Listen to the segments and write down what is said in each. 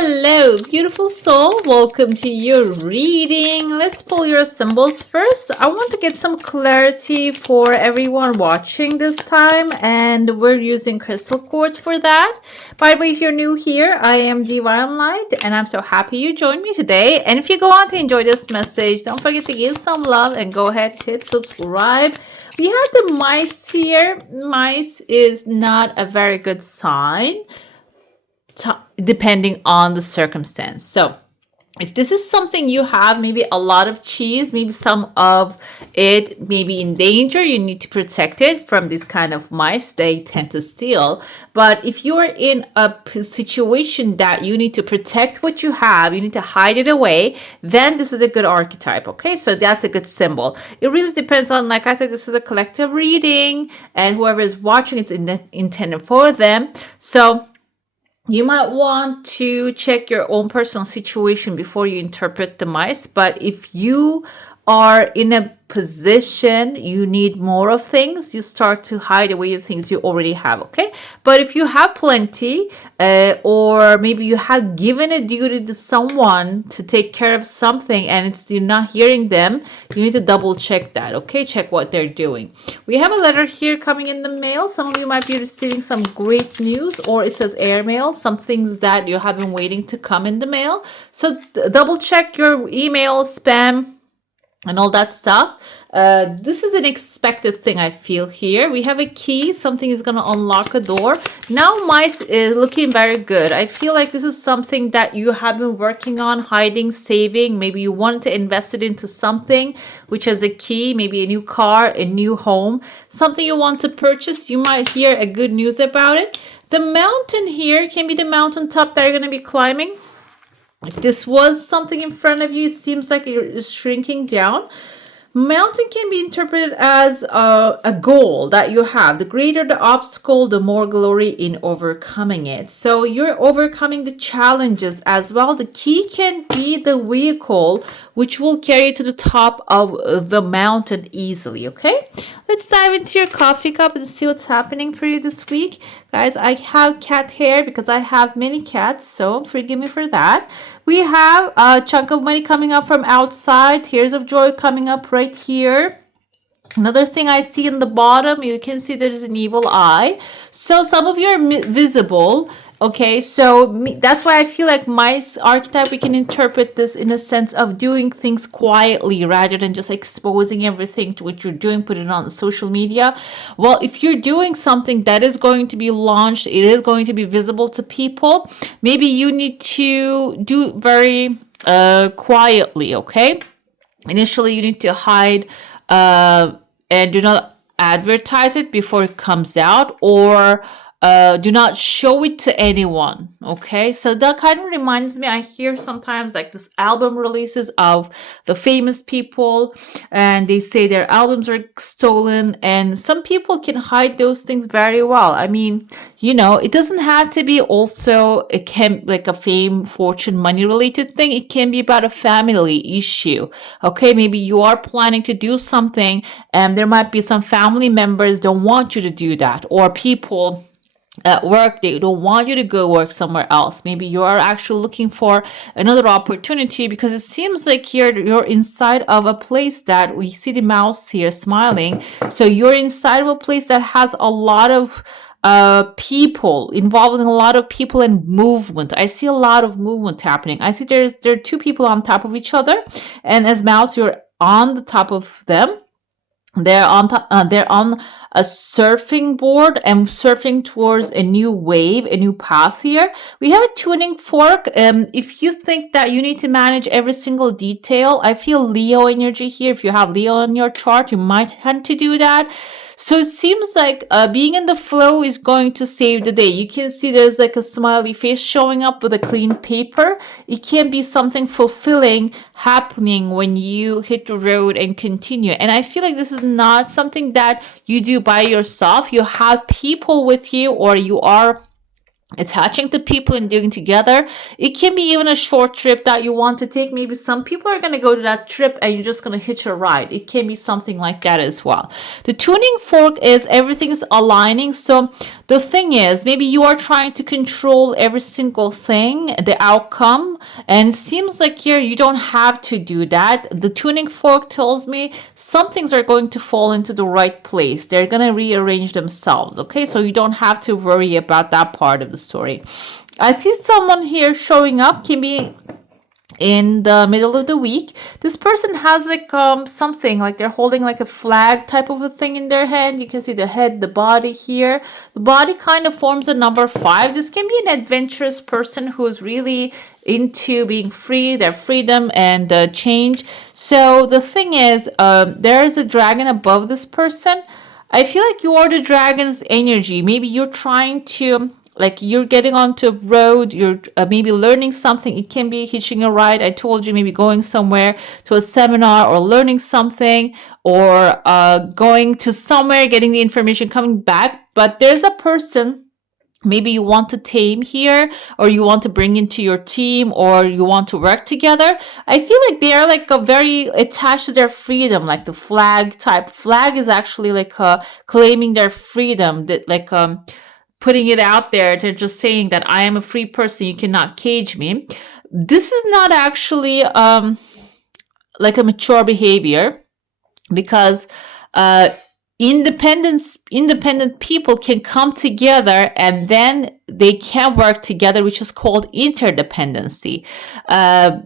Hello, beautiful soul. Welcome to your reading. Let's pull your symbols first. I want to get some clarity for everyone watching this time, and we're using crystal quartz for that. By the way, if you're new here, I am Divine Light, and I'm so happy you joined me today. And if you go on to enjoy this message, don't forget to give some love and go ahead, hit subscribe. We have the mice here. Mice is not a very good sign, depending on the circumstance. So if this is something you have, maybe a lot of cheese, maybe some of it may be in danger, you need to protect it from this kind of mice. They tend to steal. But if you're in a situation that you need to protect what you have, you need to hide it away, then this is a good archetype. Okay, so that's a good symbol. It really depends on, like I said, this is a collective reading, and whoever is watching, it's intended for them. So you might want to check your own personal situation before you interpret the mice. But if you are in a position you need more of things, you start to hide away the things you already have. Okay, but if you have plenty, or maybe you have given a duty to someone to take care of something and you're not hearing them, you need to double check that. Okay, check what they're doing. We have a letter here coming in the mail. Some of you might be receiving some great news, or it says air mail, some things that you have been waiting to come in the mail. So double check your email, spam, and all that stuff. This is an expected thing, I feel here. We have a key. Something is going to unlock a door. Now mice is looking very good. I feel like this is something that you have been working on, hiding, saving. Maybe you want to invest it into something which has a key, maybe a new car, a new home, something you want to purchase. You might hear a good news about it. The mountain here can be the mountaintop that you're going to be climbing. If this was something in front of you, it seems like it's shrinking down. Mountain can be interpreted as a goal that you have. The greater the obstacle, the more glory in overcoming it. So you're overcoming the challenges as well. The key can be the vehicle which will carry you to the top of the mountain easily. Okay, let's dive into your coffee cup and see what's happening for you this week. Guys, I have cat hair because I have many cats, so forgive me for that. We have a chunk of money coming up from outside. Tears of joy coming up right here. Another thing I see in the bottom, you can see there's an evil eye. So some of you are visible. Okay, so that's why I feel like mice archetype, we can interpret this in a sense of doing things quietly rather than just exposing everything to what you're doing, put it on social media. Well, if you're doing something that is going to be launched, it is going to be visible to people, maybe you need to do very quietly. Okay, initially you need to hide and do not advertise it before it comes out, or do not show it to anyone. Okay, so that kind of reminds me, I hear sometimes like this album releases of the famous people, and they say their albums are stolen, and some people can hide those things very well. I mean, you know, it doesn't have to be also, it can like a fame, fortune, money related thing. It can be about a family issue. Okay, maybe you are planning to do something and there might be some family members don't want you to do that, or people at work, they don't want you to go work somewhere else. Maybe you are actually looking for another opportunity, because it seems like here you're inside of a place that we see the mouse here smiling. So you're inside of a place that has a lot of people, involving a lot of people and movement. I see a lot of movement happening. I see there are two people on top of each other, and as mouse, you're on the top of them. They're on a surfing board and surfing towards a new wave, a new path here. We have a tuning fork. If you think that you need to manage every single detail, I feel Leo energy here. If you have Leo in your chart, you might tend to do that. So it seems like being in the flow is going to save the day. You can see there's like a smiley face showing up with a clean paper. It can be something fulfilling happening when you hit the road and continue. And I feel like this is not something that you do by yourself. You have people with you, or you are attaching to people and doing together. It can be even a short trip that you want to take. Maybe some people are going to go to that trip and you're just going to hitch a ride. It can be something like that as well. The tuning fork is everything is aligning. So the thing is, maybe you are trying to control every single thing, the outcome, and it seems like here you don't have to do that. The tuning fork tells me some things are going to fall into the right place. They're going to rearrange themselves. Okay, so you don't have to worry about that part of the story. I see someone here showing up, can be in the middle of the week. This person has like something like they're holding like a flag type of a thing in their hand. You can see the head, the body here. The body kind of forms a number 5. This can be an adventurous person who is really into being free, their freedom and change. So the thing is, there is a dragon above this person. I feel like you are the dragon's energy. Maybe you're trying to, like, you're getting onto a road, you're maybe learning something. It can be hitching a ride. I told you, maybe going somewhere to a seminar or learning something, or going to somewhere, getting the information, coming back. But there's a person maybe you want to tame here, or you want to bring into your team, or you want to work together. I feel like they are like a very attached to their freedom, like the flag type. Flag is actually like claiming their freedom, that like putting it out there. They're just saying that I am a free person, you cannot cage me. This is not actually like a mature behavior, because independent people can come together and then they can work together, which is called interdependency.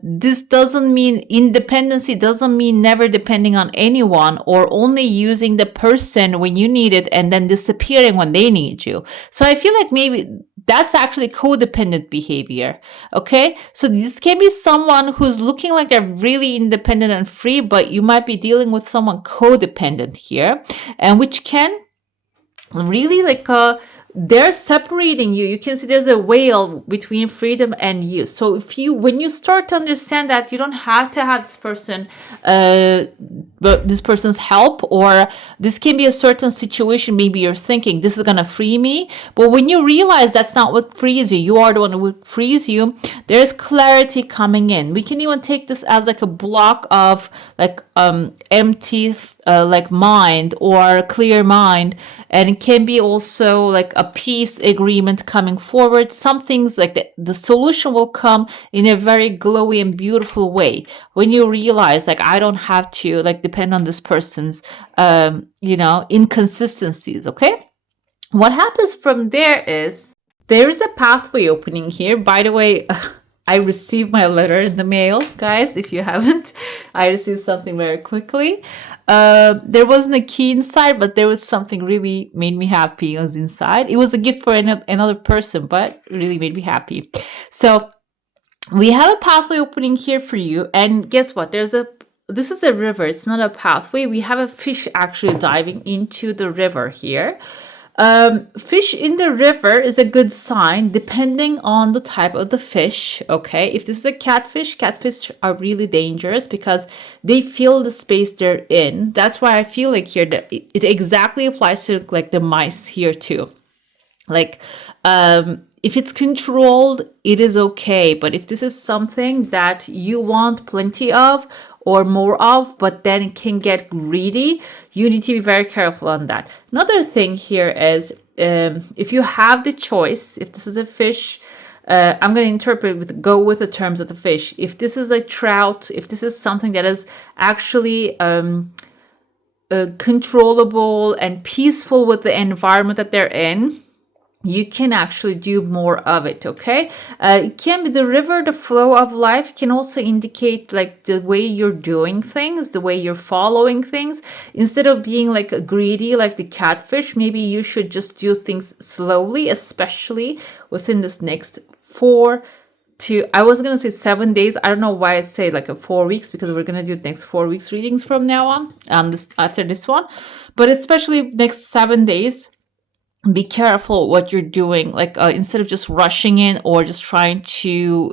This doesn't mean independency, doesn't mean never depending on anyone or only using the person when you need it and then disappearing when they need you. So I feel like maybe that's actually codependent behavior. Okay, so this can be someone who's looking like they're really independent and free, but you might be dealing with someone codependent here, and which can really like they're separating you. You can see there's a veil between freedom and you. So when you start to understand that you don't have to have this person, this person's help, or this can be a certain situation. Maybe you're thinking this is gonna free me, but when you realize that's not what frees you, you are the one who frees you. There's clarity coming in. We can even take this as like a block of like empty like mind or clear mind, and it can be also like a peace agreement coming forward. Some things like the solution will come in a very glowy and beautiful way when you realize like I don't have to like depend on this person's inconsistencies. Okay, what happens from there is there is a pathway opening here. By the way, I received my letter in the mail, guys. If you haven't, I received something very quickly. There wasn't a key inside, but there was something really made me happy. It was inside. It was a gift for another person, but really made me happy. So we have a pathway opening here for you. And guess what? This is a river. It's not a pathway. We have a fish actually diving into the river here. Fish in the river is a good sign depending on the type of the fish. Okay, if this is a catfish are really dangerous because they fill the space they're in. That's why I feel like here that it exactly applies to like the mice here too. Like if it's controlled, it is okay. But if this is something that you want plenty of or more of, but then it can get greedy, you need to be very careful on that. Another thing here is if you have the choice, if this is a fish, I'm going to go with the terms of the fish. If this is a trout, if this is something that is actually controllable and peaceful with the environment that they're in, you can actually do more of it. Okay, it can be the river, the flow of life can also indicate like the way you're doing things, the way you're following things. Instead of being like greedy like the catfish, maybe you should just do things slowly, especially within this next 4 to, I was gonna say 7 days. I don't know why I say like 4 weeks, because we're gonna do next 4 weeks readings from now on, after this one, but especially next 7 days. be careful what you're doing, like instead of just rushing in or just trying to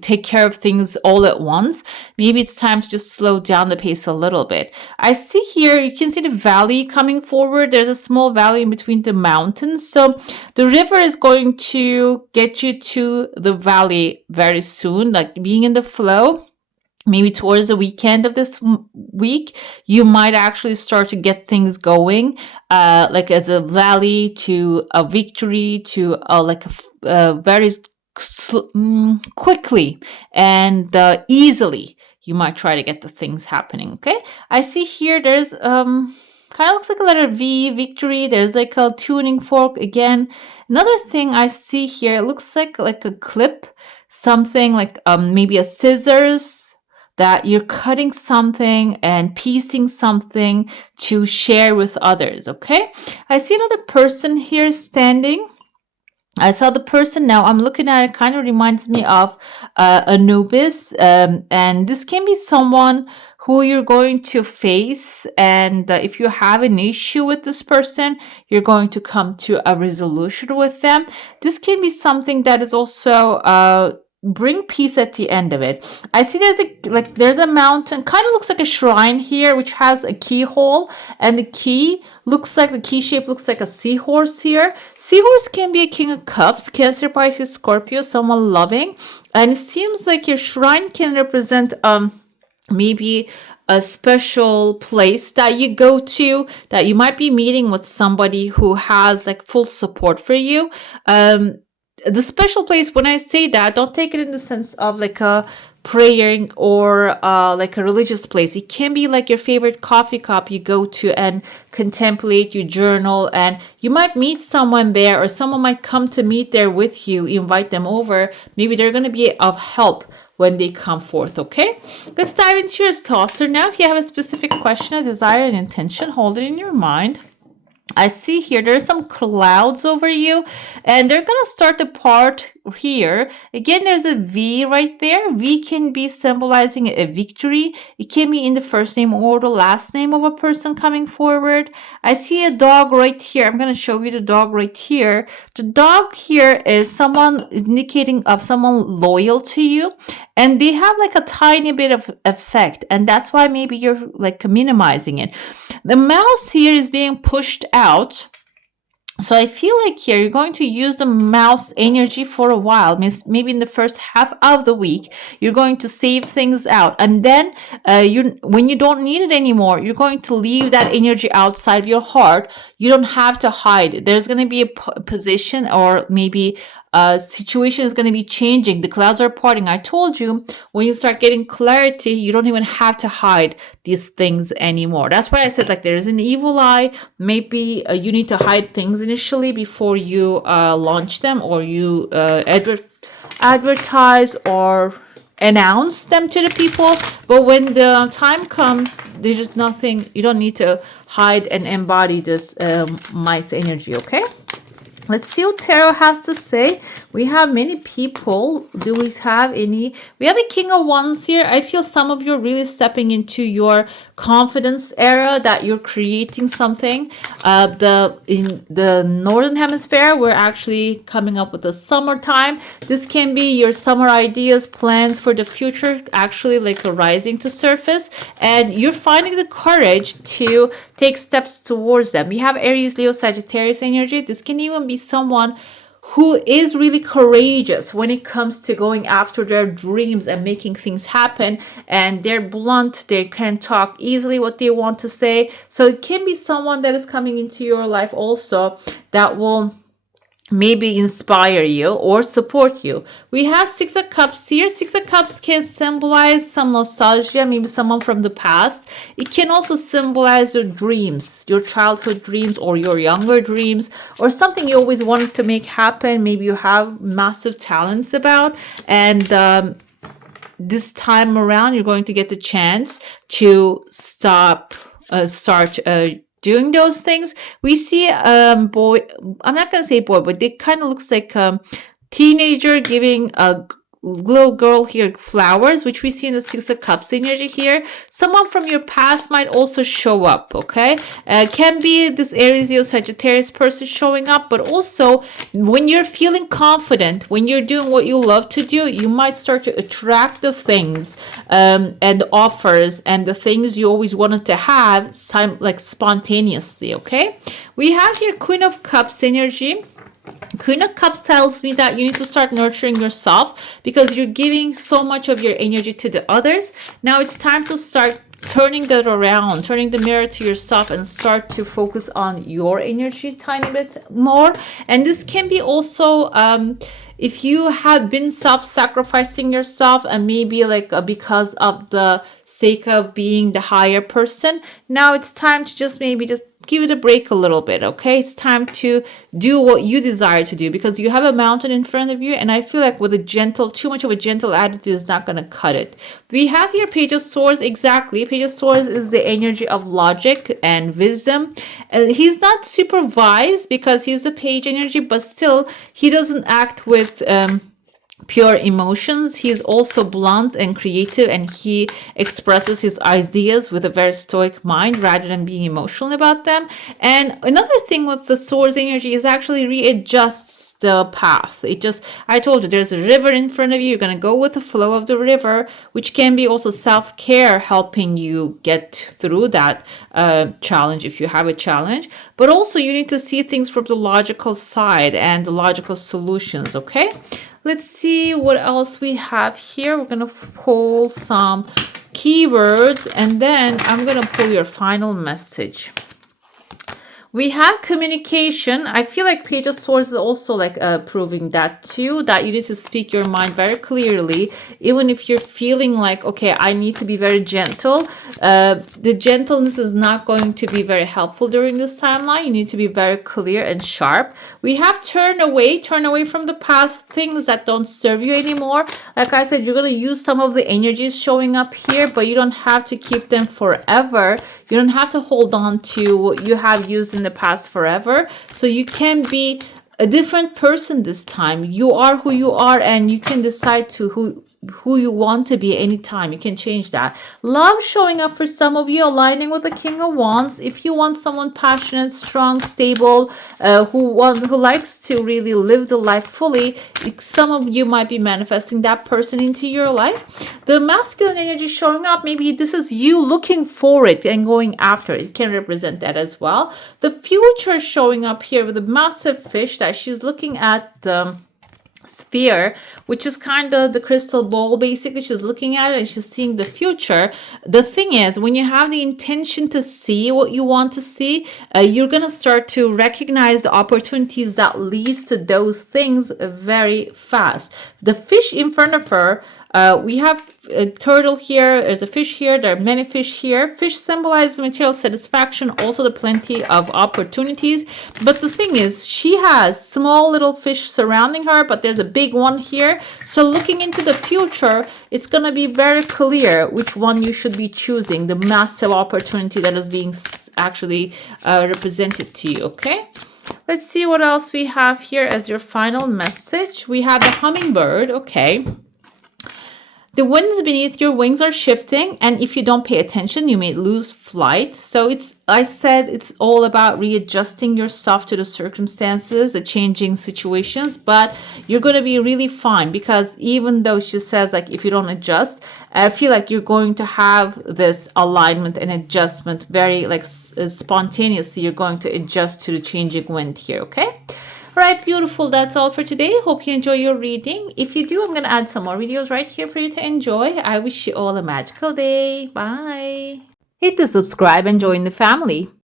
take care of things all at once. Maybe it's time to just slow down the pace a little bit. I see here, you can see the valley coming forward. There's a small valley in between the mountains, so the river is going to get you to the valley very soon, like being in the flow. Maybe towards the weekend of this week, you might actually start to get things going, like as a valley to a victory to like very quickly and easily. You might try to get the things happening. Okay, I see here there's kind of looks like a letter V, victory. There's like a tuning fork again. Another thing I see here, it looks like a clip, something like maybe a scissors, that you're cutting something and piecing something to share with others. Okay, I see another person here standing. I saw the person, now I'm looking at it, kind of reminds me of Anubis, and this can be someone who you're going to face, and if you have an issue with this person, you're going to come to a resolution with them. This can be something that is also bring peace at the end of it. I see there's a mountain, kind of looks like a shrine here, which has a keyhole, and the key shape looks like a seahorse here. Seahorse can be a king of cups, Cancer, Pisces, Scorpio, someone loving, and it seems like your shrine can represent maybe a special place that you go to, that you might be meeting with somebody who has like full support for you. The special place, when I say that, don't take it in the sense of like a praying or like a religious place. It can be like your favorite coffee cup you go to and contemplate, you journal, and you might meet someone there, or someone might come to meet there with you, invite them over. Maybe they're going to be of help when they come forth. Okay, let's dive into your tosser now. If you have a specific question, a desire, an intention, hold it in your mind. I see here there's some clouds over you, and they're gonna start to part here. Again, there's a V right there. V can be symbolizing a victory. It can be in the first name or the last name of a person coming forward. I see a dog right here. I'm gonna show you the dog right here. The dog here is someone indicating of someone loyal to you, and they have like a tiny bit of effect, and that's why maybe you're like minimizing it. The mouse here is being pushed out. So I feel like here you're going to use the mouse energy for a while. Maybe in the first half of the week, you're going to save things out. And then when you don't need it anymore, you're going to leave that energy outside of your heart. You don't have to hide it. There's going to be a position, or maybe situation is going to be changing. The clouds are parting. I told you, when you start getting clarity, you don't even have to hide these things anymore. That's why I said like there's an evil eye. Maybe you need to hide things initially before you launch them, or you advertise or announce them to the people. But when the time comes, there's just nothing. You don't need to hide and embody this mice energy. Okay, let's see what tarot has to say. We have many people. Do we have any? We have a King of Wands here. I feel some of you are really stepping into your confidence era, that you're creating something. In the northern hemisphere, we're actually coming up with the summertime. This can be your summer ideas, plans for the future, actually like arising to surface, and you're finding the courage to take steps towards them. We have Aries, Leo, Sagittarius energy. This can even be someone who is really courageous when it comes to going after their dreams and making things happen, and they're blunt, they can talk easily what they want to say. So it can be someone that is coming into your life also that will maybe inspire you or support you. We have Six of Cups here. Six of Cups can symbolize some nostalgia, maybe someone from the past. It can also symbolize your dreams, your childhood dreams or your younger dreams, or something you always wanted to make happen. Maybe you have massive talents about, and this time around you're going to get the chance to start doing those things. We see boy, I'm not gonna say boy, but it kind of looks like a teenager giving a little girl here, flowers, which we see in the Six of Cups energy here. Someone from your past might also show up, okay? Can be this Aries or Sagittarius person showing up, but also when you're feeling confident, when you're doing what you love to do, you might start to attract the things and offers and the things you always wanted to have, like spontaneously, okay? We have here Queen of Cups energy. Queen of Cups tells me that you need to start nurturing yourself because you're giving so much of your energy to the others. Now it's time to start turning that around, turning the mirror to yourself and start to focus on your energy a tiny bit more. And this can be also if you have been self-sacrificing yourself and maybe like because of the sake of being the higher person, now it's time to just maybe just give it a break a little bit, okay? It's time to do what you desire to do because you have a mountain in front of you, and I feel like with a gentle, too much of a gentle attitude is not going to cut it. We have here Page of Swords, exactly. Page of Swords is the energy of logic and wisdom. He's not supervised because he's the page energy, but still he doesn't act with pure emotions. He's also blunt and creative, and he expresses his ideas with a very stoic mind rather than being emotional about them. And another thing with the Swords energy is actually readjusts the path. I told you there's a river in front of you. You're going to go with the flow of the river, which can be also self-care, helping you get through that challenge if you have a challenge. But also you need to see things from the logical side and the logical solutions, okay? Let's see what else we have here. We're going to pull some keywords and then I'm going to pull your final message. We have communication. I feel like Page of Swords is also like proving that too, that you need to speak your mind very clearly, even if you're feeling like, okay, I need to be very gentle. The gentleness is not going to be very helpful during this timeline. You need to be very clear and sharp. We have turn away from the past, things that don't serve you anymore. Like I said, you're going to use some of the energies showing up here, but you don't have to keep them forever. You don't have to hold on to what you have used in the past forever. So you can be a different person this time. You are who you are, and you can decide to who you want to be anytime. You can change that. Love showing up for some of you, aligning with the King of Wands. If you want someone passionate, strong, stable, who likes to really live the life fully, some of you might be manifesting that person into your life. The masculine energy showing up, maybe this is you looking for it and going after it. It can represent that as well. The future showing up here with a massive fish that she's looking at the sphere, which is kind of the crystal ball. Basically, she's looking at it and she's seeing the future. The thing is, when you have the intention to see what you want to see, you're gonna start to recognize the opportunities that leads to those things very fast. The fish in front of her, we have a turtle here, there's a fish here, there are many fish here. Fish symbolizes material satisfaction, also the plenty of opportunities. But the thing is, she has small little fish surrounding her, but there's a big one here. So looking into the future, it's going to be very clear which one you should be choosing, the massive opportunity that is being actually represented to you, okay? Let's see what else we have here as your final message. We have the hummingbird, okay? The winds beneath your wings are shifting, and if you don't pay attention, you may lose flight. So I said it's all about readjusting yourself to the circumstances, the changing situations, but you're going to be really fine because even though she says like if you don't adjust, I feel like you're going to have this alignment and adjustment very like spontaneously. You're going to adjust to the changing wind here, okay? All right, beautiful. That's all for today. Hope you enjoy your reading. If you do, I'm going to add some more videos right here for you to enjoy. I wish you all a magical day. Bye. Hit the subscribe and join the family.